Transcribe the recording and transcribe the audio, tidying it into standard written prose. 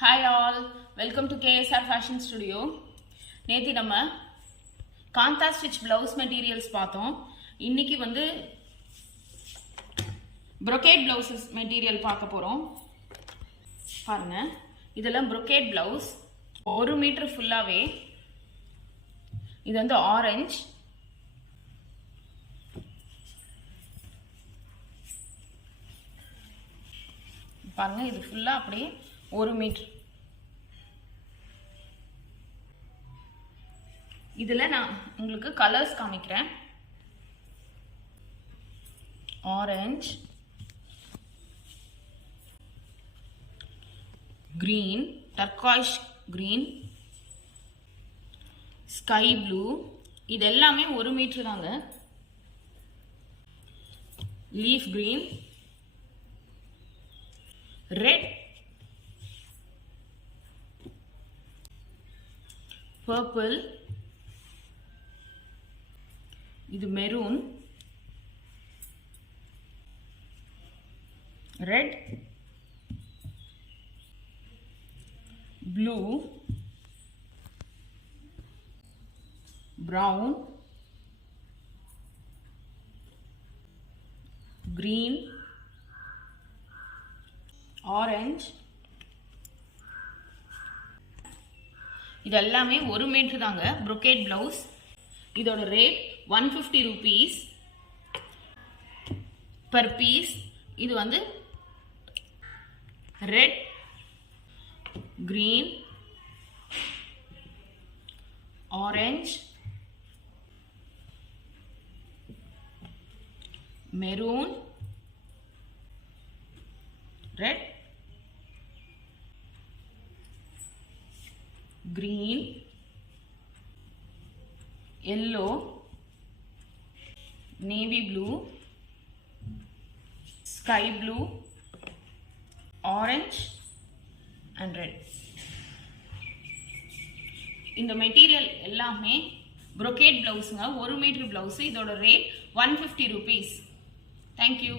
Hi all, welcome to KSR Fashion Studio. நேத்தி நம்ம Kantha stitch blouse materials பார்த்தோம். இன்னைக்கு வந்து brocade blouses மெட்டீரியல் பார்க்க போறோம். பாருங்க, இதெல்லாம் brocade blouse 1 மீட்டர் ஃபுல்லாவே. இது வந்து ஆரஞ்சு, பாருங்க, இது ஃபுல்லா அப்படியே 1 மீட்டர். இதில் நான் உங்களுக்கு கலர்ஸ் காமிக்கிறேன். Orange, green, turquoise green, sky blue, இது எல்லாமே 1 மீட்டர் தாங்க. leaf green, red, purple, இது maroon, red, blue, brown, green, orange. இது எல்லாமே 1 மீட்டர் தாங்க. brocade blouse. இதோட ரேட் 150 rupees per piece. இது வந்து red, green, orange, maroon, red, green, yellow, navy blue, sky blue, orange and red. இந்த மெட்டீரியல் எல்லாமே brocade blouse, 1 மீட்டர் blouse. இதோட ரேட் 150 rupees. Thank you.